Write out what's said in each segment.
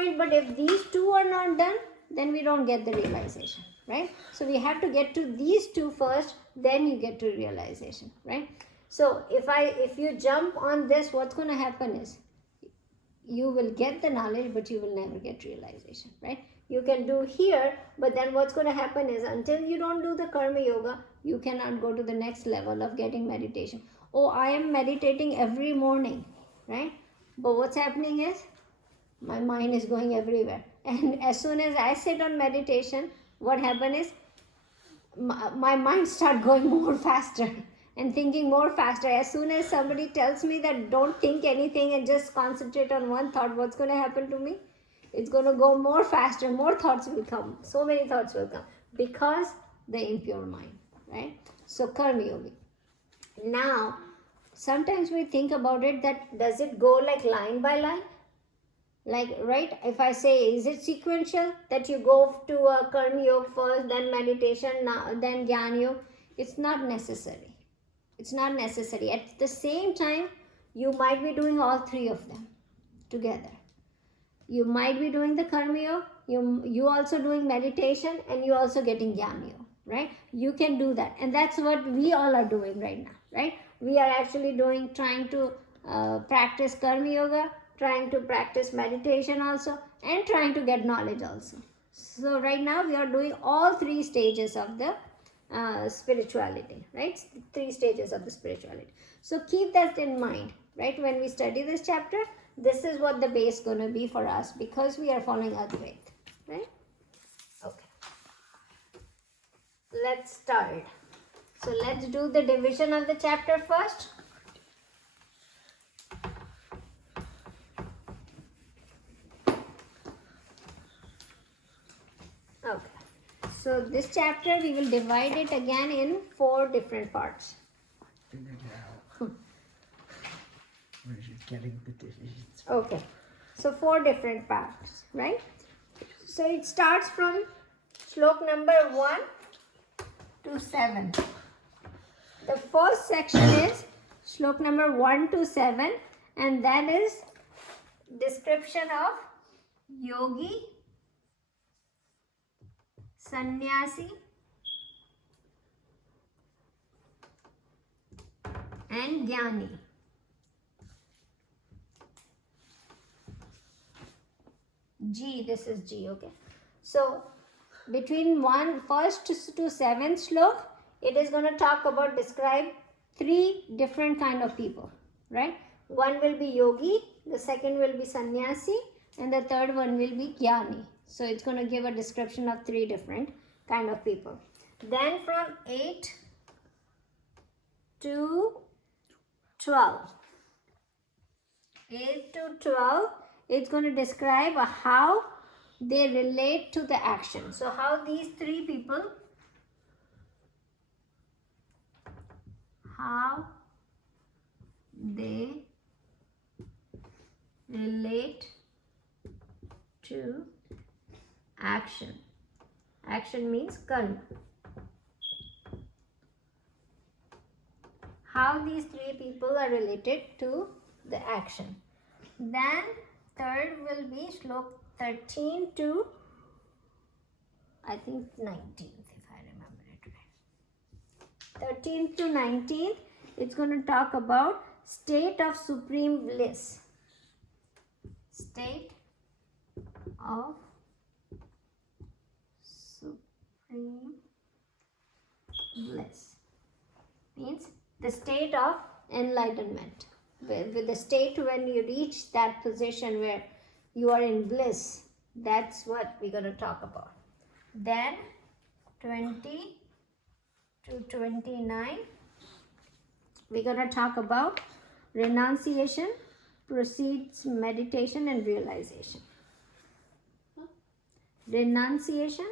point, but if these two are not done, then we don't get the realization, right? So we have to get to these two first, then you get to realization, right? So if you jump on this, what's going to happen is you will get the knowledge, but you will never get realization, right? You can do here, but then what's going to happen is until you don't do the karma yoga, you cannot go to the next level of getting meditation. Oh, I am meditating every morning, right? But what's happening is my mind is going everywhere. And as soon as I sit on meditation, what happens is my mind start going more faster and thinking more faster. As soon as somebody tells me that don't think anything and just concentrate on one thought, what's going to happen to me? It's going to go more faster, more thoughts will come. So many thoughts will come because the impure mind, right? So karma yogi. Now, sometimes we think about it that does it go like line by line? Like, right, if I say, is it sequential that you go to a karma yoga first, then meditation, then jnana yoga? It's not necessary. It's not necessary. At the same time, you might be doing all three of them together. You might be doing the karma yoga, you also doing meditation, and you also getting jnana yoga, right? You can do that, and that's what we all are doing right now, right? We are actually trying to practice karma yoga, trying to practice meditation also, and trying to get knowledge also. So right now we are doing all three stages of the spirituality, right? Three stages of the spirituality. So keep that in mind, right? When we study this chapter, this is what the base is going to be for us because we are following Advaita, right? Okay. Let's start. So let's do the division of the chapter first. Okay. So this chapter we will divide it again in 4 different parts. Where is it getting the divisions? Okay. So 4 different parts, right? So it starts from slok number 1 to 7. The first section is slok number 1 to 7, and that is description of yogi, sannyasi, and jnani. G, this is G, okay. So between 1st to 7th slok, it is going to describe 3 different kind of people, right? One will be yogi, the second will be sannyasi, and the third one will be jnani. So it's going to give a description of 3 different kind of people. Then from 8 to 12. 8 to 12, it's going to describe how they relate to the action. So how these 3 people, how they relate to action. Action means karma. How these 3 people are related to the action. Then third will be slok 13 to I think 19th, if I remember it right. 13th to 19th, it's going to talk about state of supreme bliss. State of supreme bliss means the state of enlightenment. With the state when you reach that position where you are in bliss, that's what we're going to talk about. Then 20 to 29, we're going to talk about renunciation, proceeds meditation and realization. Renunciation,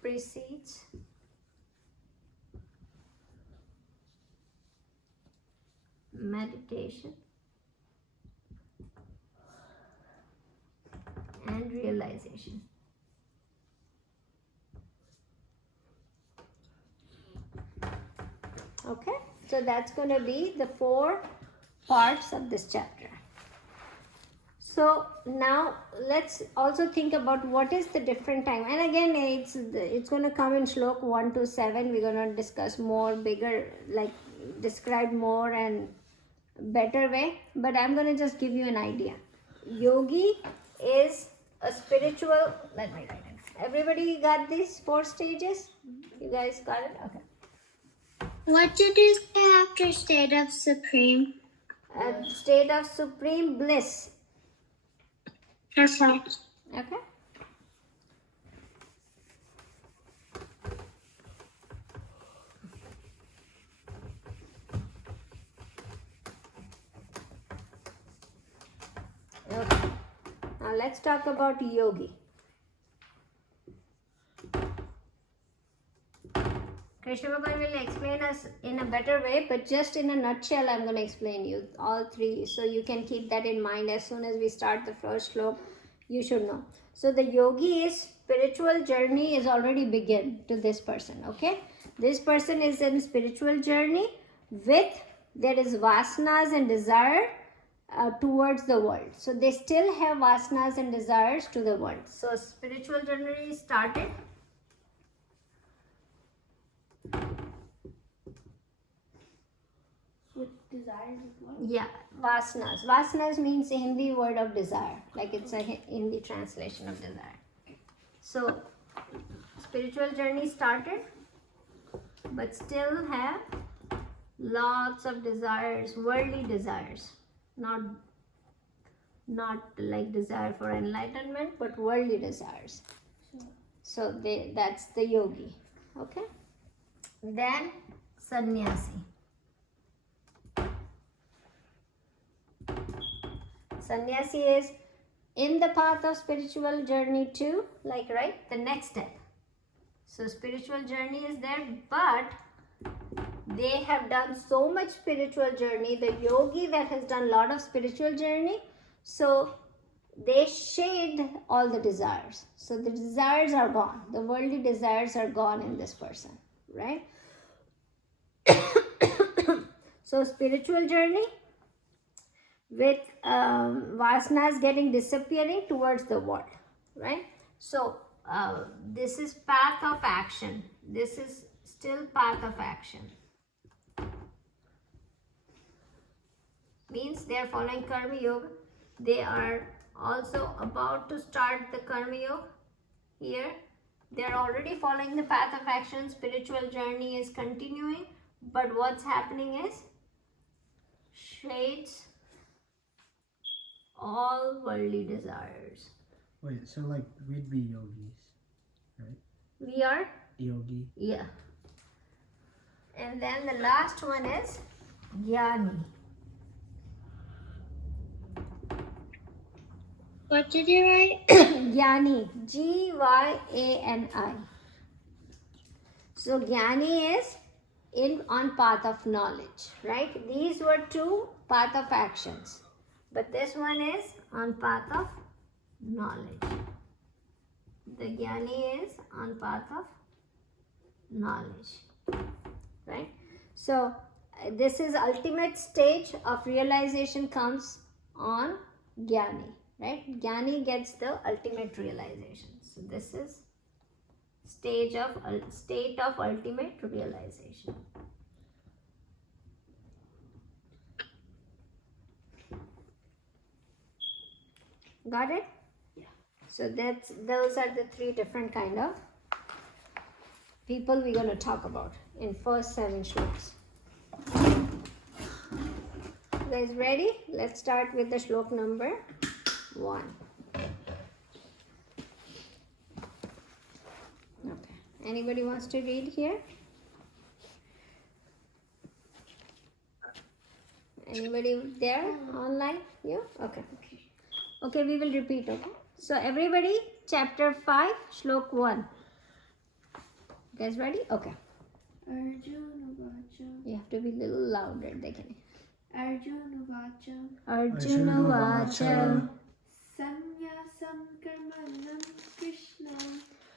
precedes meditation and realization. Okay, so that's going to be the 4 parts of this chapter. So now let's also think about what is the different time. And again, it's going to come in Shlok 1 to 7. We're going to discuss more, bigger, like describe more and better way. But I'm going to just give you an idea. Yogi is a spiritual. Let me write it. Everybody got these 4 stages? You guys got it? Okay. What did you say after state of supreme? A state of supreme bliss. Perfect. Okay. Okay. Now let's talk about yogi. Krishna Bhagavan will explain us in a better way, but just in a nutshell, I'm going to explain you all 3. So you can keep that in mind as soon as we start the first shlok. You should know. So the yogi is spiritual journey is already begin to this person. Okay, this person is in spiritual journey with there is vasanas and desire towards the world. So they still have vasanas and desires to the world. So spiritual journey started. With desires as well? Yeah, vasanas. Vasanas means a Hindi word of desire. Like it's a Hindi translation of desire. So, spiritual journey started, but still have lots of desires, worldly desires. Not like desire for enlightenment, but worldly desires. So, that's the yogi. Okay? Then, sannyasi. Sannyasi is in the path of spiritual journey too, like right, the next step. So spiritual journey is there, but they have done so much spiritual journey, the yogi that has done a lot of spiritual journey, so they shade all the desires. So the desires are gone, the worldly desires are gone in this person, right? So spiritual journey with vasanas getting disappearing towards the world, right? So this is path of action. This is still path of action. Means they are following karma yoga. They are also about to start the karma yoga here. They are already following the path of action. Spiritual journey is continuing, but what's happening is shades all worldly desires. Wait, so like we'd be yogis, right? We are? Yogi. Yeah. And then the last one is Jnani. What did you write? Jnani. G-Y-A-N-I. So Jnani is on path of knowledge, right? These were 2 path of actions. But this one is on path of knowledge. The Jnani is on path of knowledge, right? So this is ultimate stage of realization comes on Jnani, right? Jnani gets the ultimate realization. So this is state of ultimate realization. Got it? Yeah. So those are the 3 different kind of people we're going to talk about in first 7 shloks. You guys ready? Let's start with the shlok number 1. Okay. Anybody wants to read here? Anybody there online? You? Okay. Okay, we will repeat, okay? So everybody, chapter 5, shlok 1. You guys ready? Okay. Arjuna Vacha. You have to be a little louder. They can. Arjuna Vacha. Arjuna Vacha. Sanyasam karmanam Krishna.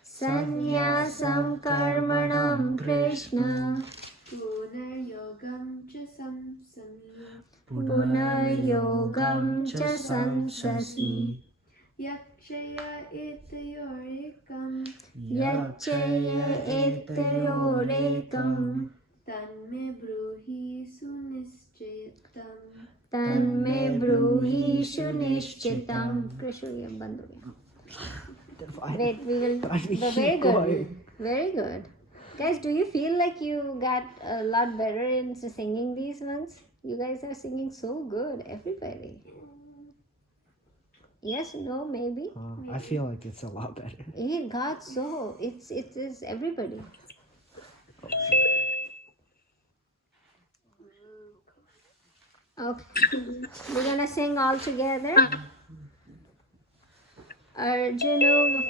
Sanyasam karmanam Krishna. Punaryoga Punayogam cha samsasi. Yakshaya etayorekam Yachaya etayorekam tanme bruhi sunischayatam. Tanme bruhi sunishchitam. Krishna, Bandhu. Wait, we will. Very good. Very good. Guys, do you feel like you got a lot better in singing these ones? You guys are singing so good, everybody. Yes, no, maybe. I feel like it's a lot better. It got so. It is everybody. Okay, we're gonna sing all together. Arjunu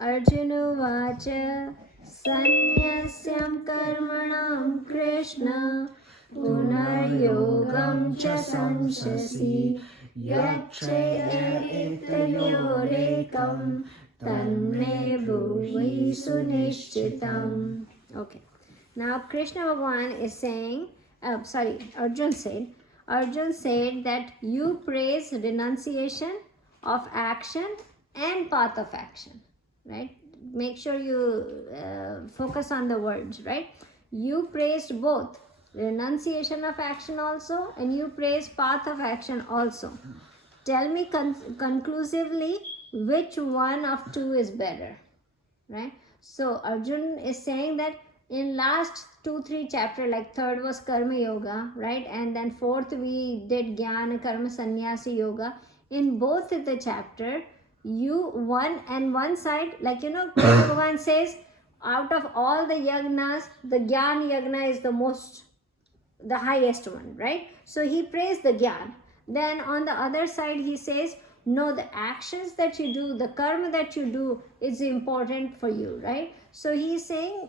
vacha sanyasyam karmanam Krishna punayogam cha samsasi yachaya etayorekam tanme bhuvi sunishchitam. Okay, now Krishna Bhagavan is saying, Arjun said that you praise renunciation of action and path of action, right? Make sure you focus on the words, right? You praised both renunciation of action also, and you praised path of action also. Tell me conclusively which one of two is better, right? So Arjun is saying that in last 2-3 chapter, like third was karma yoga, right? And then fourth we did jnana karma sannyasi yoga. In both of the chapter, one side, like Krishna Bhagavan says, out of all the yagnas, the Gyan yagna is the highest one, right? So he praised the Gyan. Then on the other side, he says, no, the actions that you do, the karma that you do is important for you, right? So he's saying,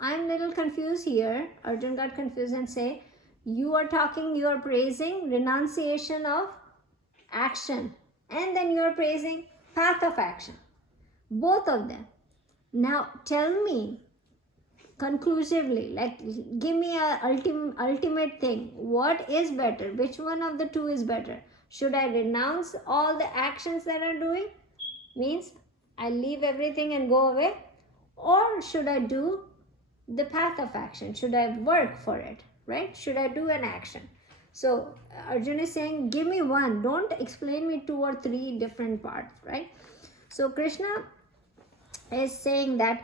I'm a little confused here. Arjun got confused and say, you are praising renunciation of action, and then you're praising path of action, both of them. Now tell me conclusively, like give me a ultimate thing, what is better, which one of the two is better? Should I renounce all the actions that I'm doing, means I leave everything and go away, or should I do the path of action? Should I work for it, right? Should I do an action? So Arjun is saying, give me one. Don't explain me 2 or 3 different parts, right? So Krishna is saying that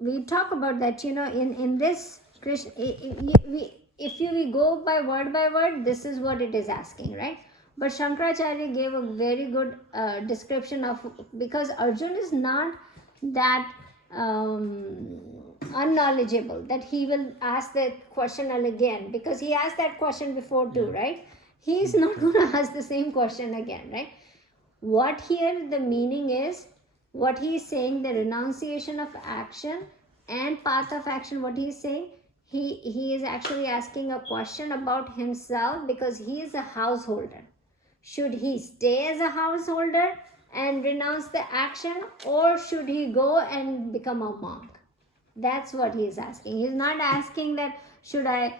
we talk about that. In this Krishna, if we go by word, this is what it is asking, right? But Shankaracharya gave a very good description of, because Arjun is not that unknowledgeable that he will ask that question again, because he asked that question before too, right? He's not going to ask the same question again, right? What here the meaning is, what he is saying, the renunciation of action and path of action, what he is saying, he is actually asking a question about himself, because he is a householder. Should he stay as a householder and renounce the action, or should he go and become a monk? That's what he is asking. He's not asking that should I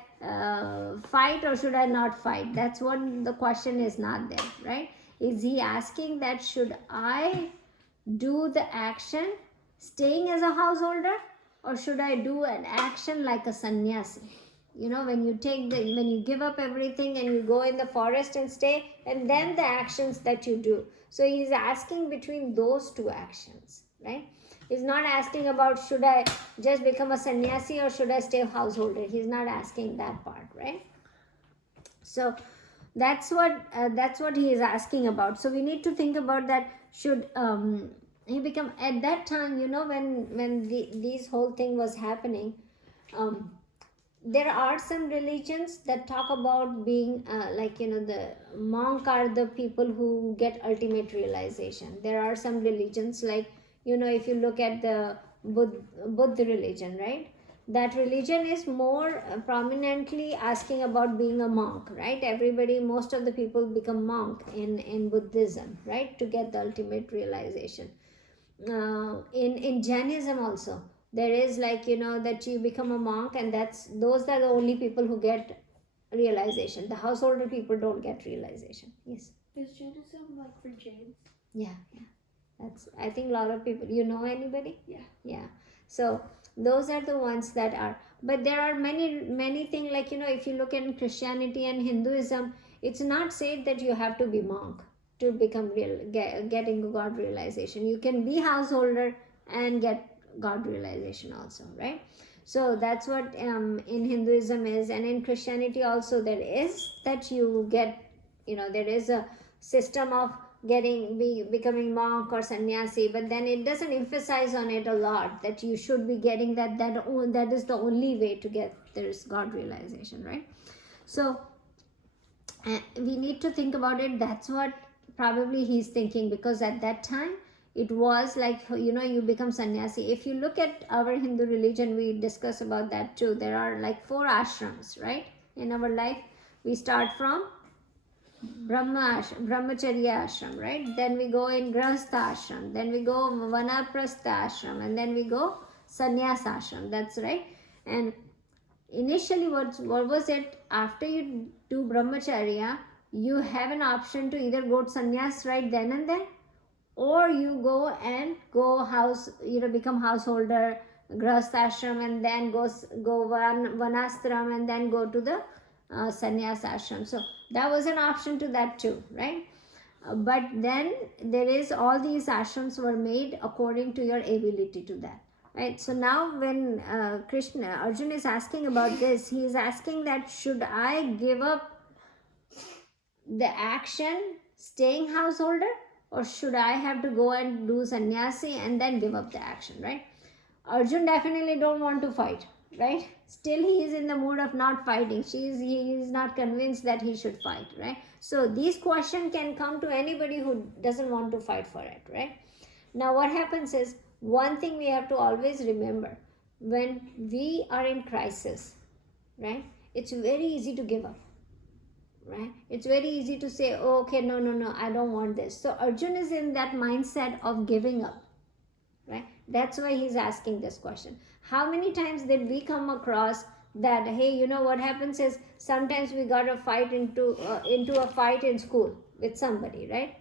fight or should I not fight. That's what the question is not there, right? Is he asking that should I do the action staying as a householder, or should I do an action like a sannyasi? When you give up everything and you go in the forest and stay, and then the actions that you do. So he's asking between those 2 actions, right? He's not asking about should I just become a sannyasi or should I stay a householder. He's not asking that part, right? So that's what he is asking about. So we need to think about that. Should he become, at that time, when this whole thing was happening, there are some religions that talk about being the monk are the people who get ultimate realization. There are some religions, like if you look at the Buddha religion, right? That religion is more prominently asking about being a monk, right? Most of the people become monk in Buddhism, right? To get the ultimate realization. in Jainism also, there is like, you know, that you become a monk, and those are the only people who get realization. The householder people don't get realization. Yes. Is Jainism like for Jains? Yeah. That's, I think, a lot of people. You know anybody? Yeah. Yeah. So those are the ones that are. But there are many things, like, you know, if you look at Christianity and Hinduism, it's not said that you have to be monk to become getting God realization. You can be householder and get God realization also, right? So that's what in Hinduism is, and in Christianity also there is, that you get, you know, there is a system of becoming monk or sannyasi, but then it doesn't emphasize on it a lot that you should be getting that is the only way to get this God realization, right? So we need to think about it. That's what probably he's thinking, because at that time it was like, you know, you become sannyasi. If you look at our Hindu religion, we discuss about that too. There are like 4 ashrams, right, in our life. We start from brahmacharya ashram, right? Then we go in grahastha ashram, then we go vanaprastha ashram, and then we go sannyas ashram. That's right. And initially, what was it? After you do brahmacharya, you have an option to either go to sannyas right then and then, or you go house, you know, become householder, grahasthashram, and then go vanastram, and then go to the sannyas ashram. So that was an option to that too, right? But then there is, all these ashrams were made according to your ability to that, right? So now when Arjuna is asking about this, he is asking that, should I give up the action staying householder, or should I have to go and do sannyasi and then give up the action, right? Arjun definitely don't want to fight, right? Still he is in the mood of not fighting. He is not convinced that he should fight, right? So these questions can come to anybody who doesn't want to fight for it, right? Now what happens is, one thing we have to always remember, when we are in crisis, right, it's very easy to give up, right? It's very easy to say, oh, okay, no, I don't want this. So Arjun is in that mindset of giving up, right? That's why he's asking this question. How many times did we come across that, hey, you know, what happens is, sometimes we got a fight into a fight in school with somebody, right?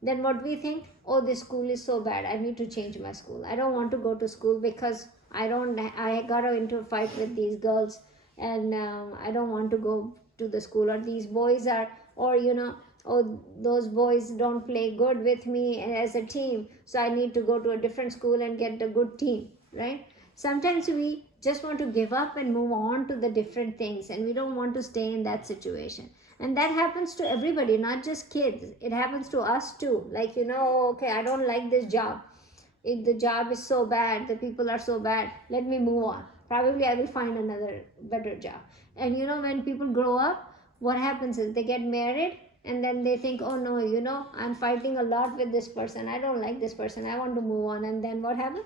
Then what we think, oh, this school is so bad, I need to change my school. I don't want to go to school because I got into a fight with these girls, and I don't want to go to the school, or these boys are, or, you know, oh, those boys don't play good with me as a team, so I need to go to a different school and get a good team, right? Sometimes we just want to give up and move on to the different things, and we don't want to stay in that situation. And that happens to everybody, not just kids. It happens to us too. Like, you know, okay, I don't like this job. If the job is so bad, the people are so bad, let me move on. Probably I will find another better job. And you know, when people grow up, what happens is they get married, and then they think, oh no, you know, I'm fighting a lot with this person. I don't like this person. I want to move on. And then what happens?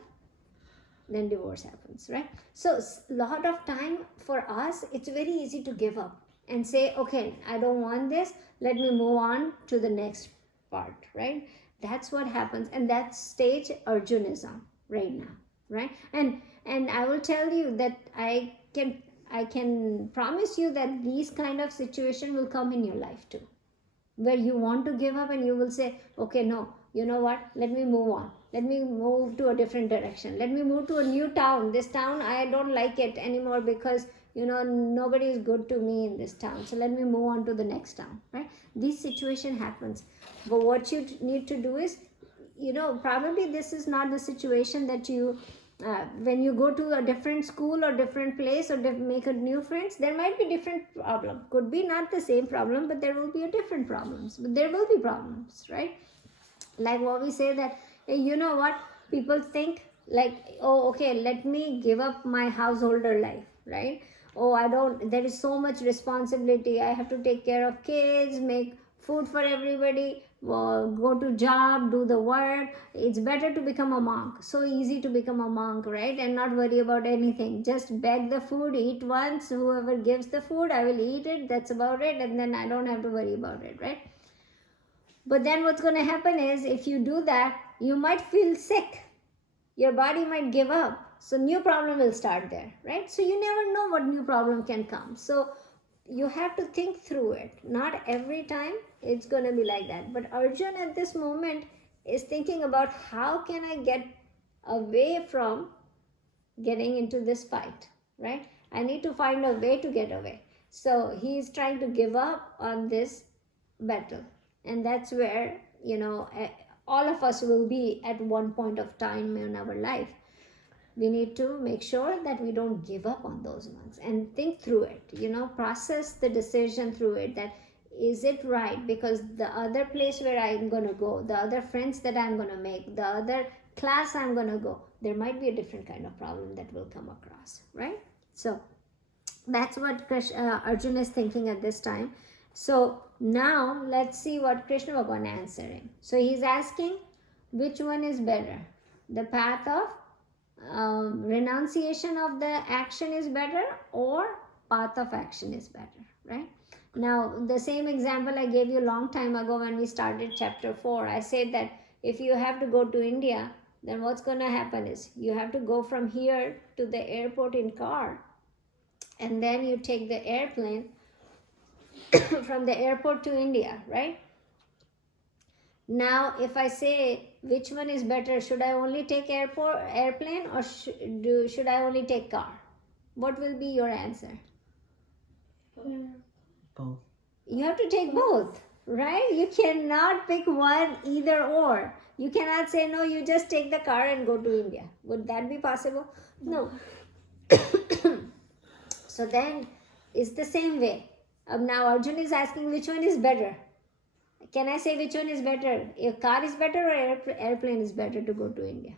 Then divorce happens, right? So a lot of time for us, it's very easy to give up and say, okay, I don't want this. Let me move on to the next part, right? That's what happens. And that stage Arjun is on right now, right? And I will tell you that I can promise you that these kind of situation will come in your life too, where you want to give up and you will say, okay, no, you know what, let me move on. Let me move to a different direction. Let me move to a new town. This town, I don't like it anymore because, you know, nobody is good to me in this town. So let me move on to the next town, right? This situation happens. But what you need to do is, you know, probably this is not the situation that you, when you go to a different school or different place or make a new friends, there might be different problem. Could be not the same problem, but there will be a different problems. But there will be problems, right? Like what we say that, hey, you know what, people think like, oh, okay, let me give up my householder life, right? Oh, there is so much responsibility. I have to take care of kids, make food for everybody, go to job, do the work. It's better to become a monk. So easy to become a monk, right? And not worry about anything. Just beg the food, eat once. Whoever gives the food, I will eat it. That's about it. And then I don't have to worry about it, right? But then what's going to happen is, if you do that, you might feel sick. your body might give up. So new problem will start there, right? So you never know what new problem can come. So you have to think through it. Not every time it's going to be like that. But Arjun at this moment is thinking about how can I get away from getting into this fight, right? I need to find a way to get away. So he is trying to give up on this battle. And that's where, all of us will be at one point of time in our life. We need to make sure that we don't give up on those ones and think through it, process the decision through it, that is it right? Because the other place where I'm going to go, the other friends that I'm going to make, the other class I'm going to go, there might be a different kind of problem that will come across, right? So that's what Arjun is thinking at this time. So now let's see what Krishna Bhagavan answering. So he's asking, which one is better? The path of renunciation of the action is better, or path of action is better, right? Now the same example I gave you a long time ago when we started chapter 4. I said that if you have to go to India, then what's going to happen is you have to go from here to the airport in car, and then you take the airplane from the airport to India, right? Now if I say which one is better, should I only take airplane, or should I only take car? What will be your answer? Both. You have to take both, right? You cannot pick one, either or. You cannot say, no, you just take the car and go to India. Would that be possible? No. So then it's the same way. Now Arjun is asking which one is better. Can I say which one is better? If car is better or airplane is better to go to India?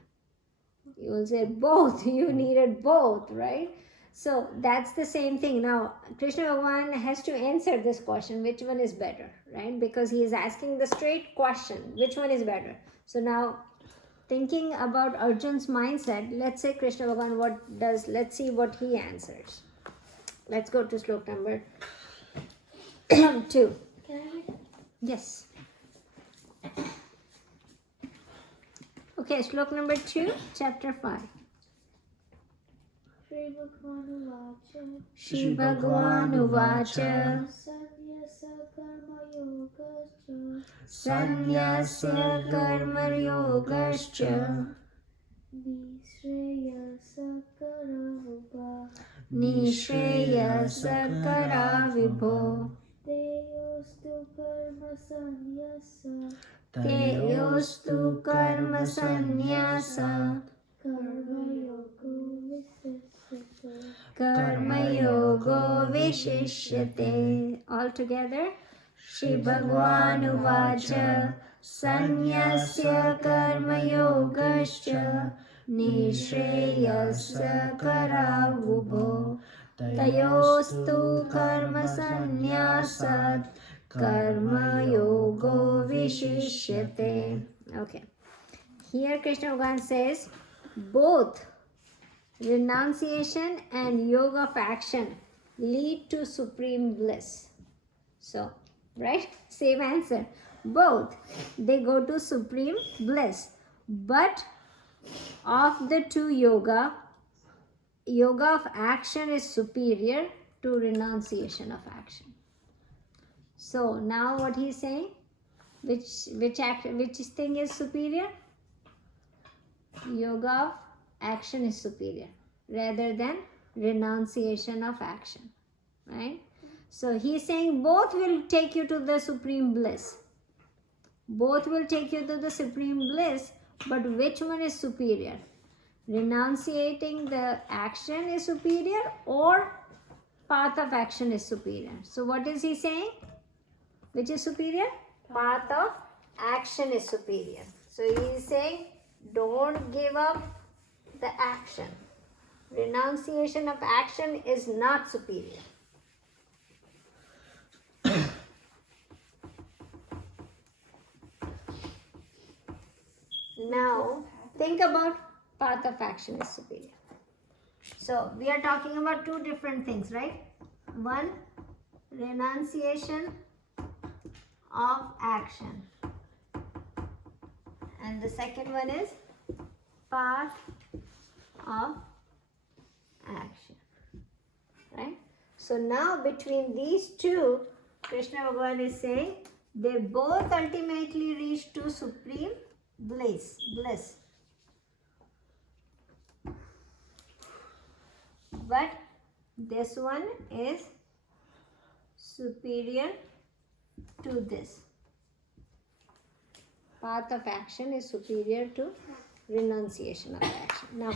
You will say both. You needed both, right? So that's the same thing. Now Krishna Bhagavan has to answer this question, which one is better, right? Because he is asking the straight question, which one is better? So now thinking about Arjun's mindset, let's say Krishna Bhagavan let's see what he answers. Let's go to slok number 2. Can I read it? Yes. Okay, slok number 2, chapter 5. Shri Bhagwan Uvacha Shri Bhagwan Uvacha Sanyasa Karma Yogascha Sanyasa Karma Yogascha Nishreyasa Nishreyasa Kara Vibho Teyostu Karma Sanyasa Teyostu Karma Sanyasa Karma Yoga Visishyate Karma Yogo Vishishyate. All together. Shri Bhagwan Uvacha Sanyasya Karma Yogascha Nishreyasa Kara Vibho Tayostu Karma Sanyasat Karma Yogo Vishishyate. Okay. Here Krishna Bhagavan says both renunciation and yoga of action lead to supreme bliss. So, right? Same answer. Both. They go to supreme bliss. But of the two yoga of action is superior to renunciation of action. So now what he's saying, which thing is superior? Yoga of action is superior rather than renunciation of action, right? So he's saying both will take you to the supreme bliss. Both will take you to the supreme bliss, but which one is superior? Renunciating the action is superior, or path of action is superior? So what is he saying? Which is superior? Path of action is superior. So he is saying don't give up the action. Renunciation of action is not superior. Now think about path of action is superior. So we are talking about two different things, right? One, renunciation of action, and the second one is path of action. Right? So now between these two, Krishna Bhagavan is saying they both ultimately reach to supreme bliss. But this one is superior to this. Path of action is superior to renunciation of action. Now,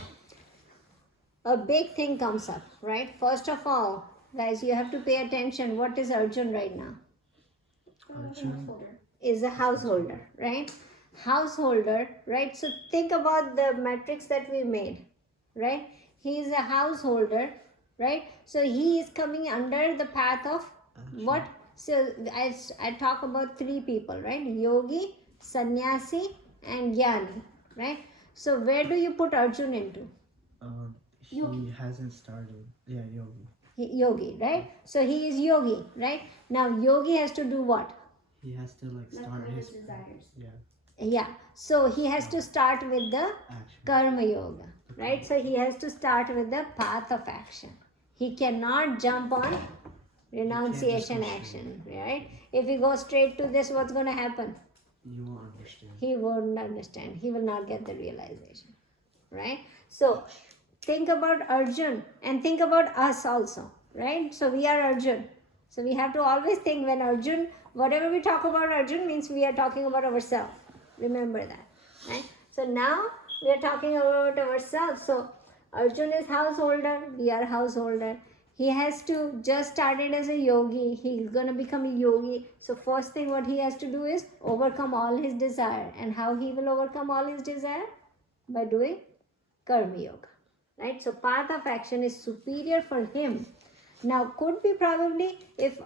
a big thing comes up, right? First of all, guys, you have to pay attention. What is Arjun right now? Arjun Is a householder, right? Householder, right? So think about the matrix that we made, right? He is a householder, right? So he is coming under the path of what? So I talk about three people, right? Yogi, sannyasi, and jnani, right? So where do you put Arjun into? He hasn't started. Yeah, yogi. Yogi, right? So he is yogi, right? Now yogi has to do what? He has to like start his desires. Yeah. So he has to start with the action. karma yoga, right? So he has to start with the path of action. He cannot jump on renunciation action, right? If he goes straight to this, what's going to happen? You won't understand. He won't understand. He will not get the realization, right? So think about Arjun and think about us also, right? So we are Arjun. So we have to always think when Arjun, whatever we talk about Arjun means we are talking about ourselves. Remember that, right? So now we are talking about ourselves. So Arjun is householder, we are householder. He has to just started as a yogi. He's going to become a yogi. So first thing what he has to do is overcome all his desire. And how he will overcome all his desire? By doing karma yoga, right? So path of action is superior for him. Now could be probably if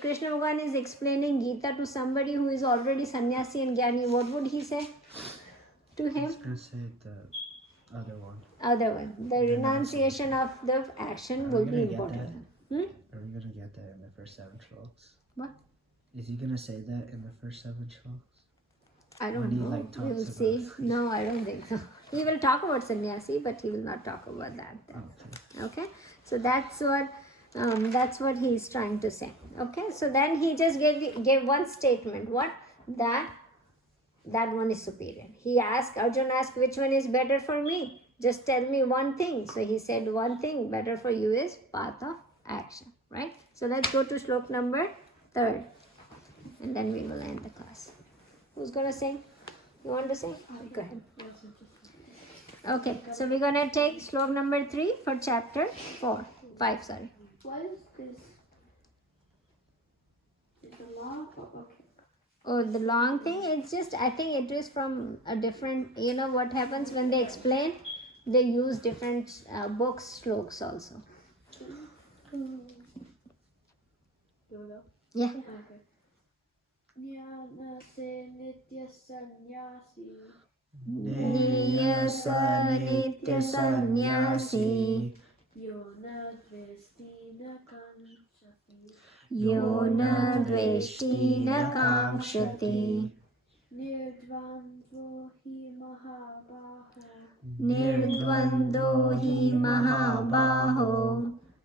Krishna Bhagavan is explaining Gita to somebody who is already sannyasi and jnani, what would he say to him? He's gonna say the other one. Other one. The renunciation of the action will be important. Are we gonna get that in the first 7 shlokas? What? Is he gonna say that in the first 7 shlokas? I don't When he, know. like, We will talks see. about- No, I don't think so. He will talk about sannyasi, but he will not talk about that then. Okay. Okay, so that's what he's trying to say. Okay, so then he just gave one statement. What? That one is superior. Arjun asked, which one is better for me? Just tell me one thing. So he said one thing better for you is path of action, right? So let's go to slok number 3 and then we will end the class. Who's gonna sing? You want to sing? Go ahead. Okay, so we're gonna take slok number 3 for chapter 5, sorry. What is this? It's a long. Oh, okay. Oh, the long thing, it's just, I think it is from a different, you know what happens when they explain, they use different books, sloks also. Yeah. Okay. Jnana se nitya sannyasi. Niyasa nitya sannyasi Yo na dvesti na kanchati. yo na dveshti na kamshati Nirdvandvo hi mahabaho. nirdvando hi mahabaho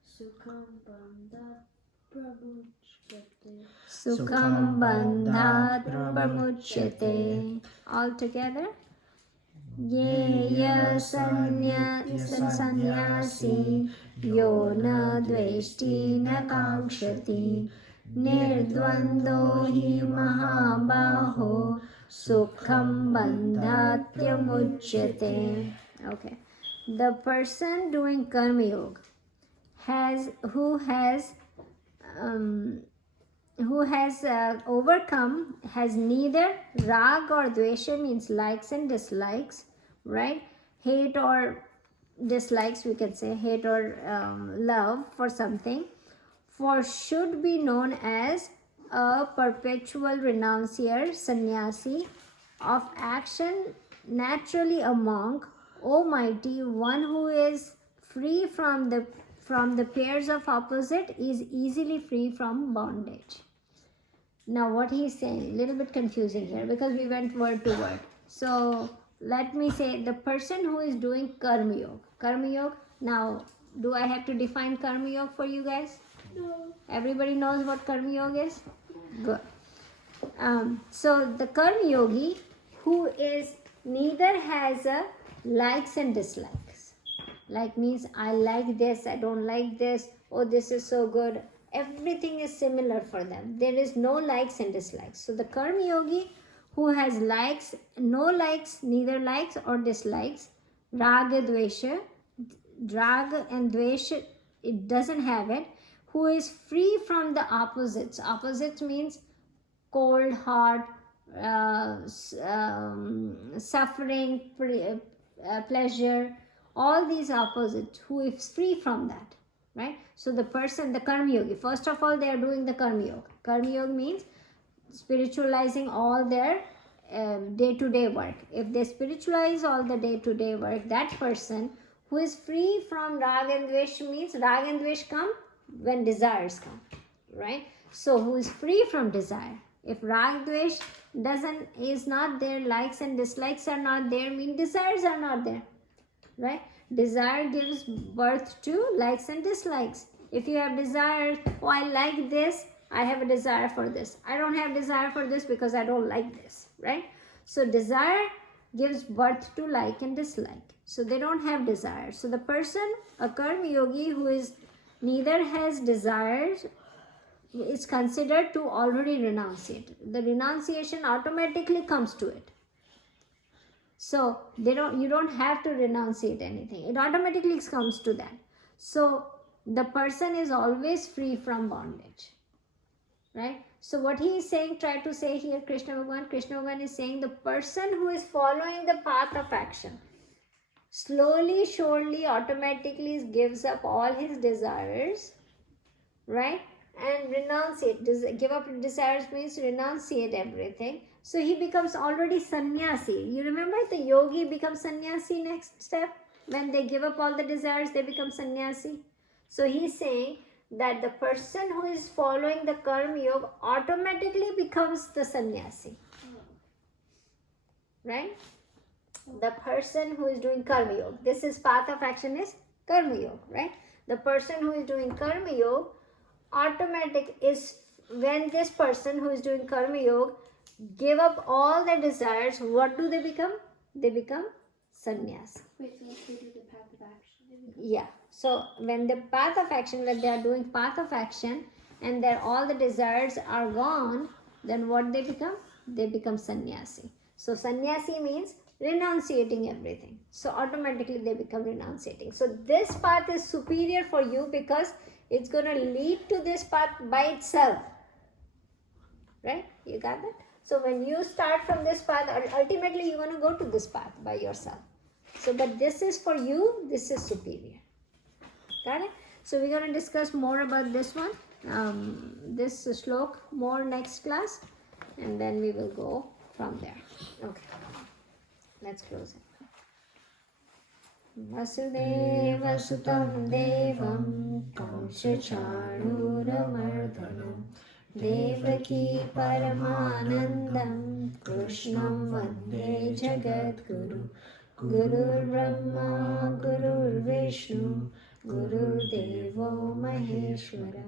Sukham bandhat pramuchyate. sukham bandhat pramuchyate. All together. Yeya sannyasi yo na dveshti na kamshati nirdvando hi mahabaho sukham bandhatyamuchyate. Okay. The person doing karma yoga who has overcome, has neither rag or dvesha, means likes and dislikes, right? Hate or dislikes, we can say, hate or love for something, for should be known as a perpetual renuncier, sannyasi of action, naturally a monk, almighty, one who is free from the pairs of opposite, is easily free from bondage. Now what he's saying, a little bit confusing here because we went word to word. So let me say the person who is doing Karma Yoga. Karma Yoga, now do I have to define Karma Yoga for you guys? No. Everybody knows what Karma Yoga is? Good. So the Karma Yogi who is neither has a likes and dislikes. Like means I like this, I don't like this, oh this is so good. Everything is similar for them. There is no likes and dislikes. So the Karma Yogi who has likes, no likes, neither likes or dislikes, raga dvesha, raga and dvesha, it doesn't have it, who is free from the opposites. Opposites means cold, hot, suffering, pleasure, all these opposites, who is free from that, right? So the person, the Karma Yogi, first of all, they are doing the Karma Yoga. Karma Yoga means spiritualizing all their day-to-day work. If they spiritualize all the day-to-day work, that person who is free from Rag and Dvesh, means Rag and Dvesh come when desires come, right? So who is free from desire. If Rag Dvesh is not there, likes and dislikes are not there, mean desires are not there, right? Desire gives birth to likes and dislikes. If you have desires, oh I like this, I have a desire for this. I don't have desire for this because I don't like this, right? So desire gives birth to like and dislike. So they don't have desire. So the person, a Karma Yogi who is neither has desires, is considered to already renunciate. The renunciation automatically comes to it. So you don't have to renunciate anything. It automatically comes to that. So the person is always free from bondage. Right? So what he is saying, try to say here, Krishna Bhagavan is saying the person who is following the path of action, slowly, surely, automatically gives up all his desires, right? And renunciate. Give up desires means renunciate everything. So he becomes already sannyasi. You remember the yogi becomes sannyasi next step? When they give up all the desires, they become sannyasi. So he's saying that the person who is following the Karma Yoga automatically becomes the sannyasi. Right? The person who is doing Karma Yoga. This is path of action is Karma Yoga, right? The person who is doing Karma Yoga, automatic is when this person who is doing Karma Yoga give up all their desires, what do they become? They become sannyasi. Wait, so once they do the path of action, they become... Yeah. So when the path of action, when they are doing path of action and their all the desires are gone, then what they become? They become sannyasi. So sannyasi means renunciating everything. So automatically they become renunciating. So this path is superior for you because it's going to lead to this path by itself. Right? You got that? So when you start from this path, ultimately you're going to go to this path by yourself. So, but this is for you, this is superior. Got it? So we're going to discuss more about this one, this shlok more next class, and then we will go from there. Okay. Let's close it. Vasudeva sutam devam kaushacharudamardhanam devaki paramanandam krishnam vande jagadguru gurur brahma gurur vishnu gurur devo maheshwara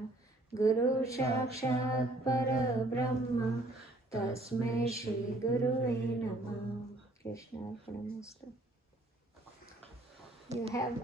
guru sakshat para brahma tasmai shri gurue namah. Krishna Arpanamastu. You have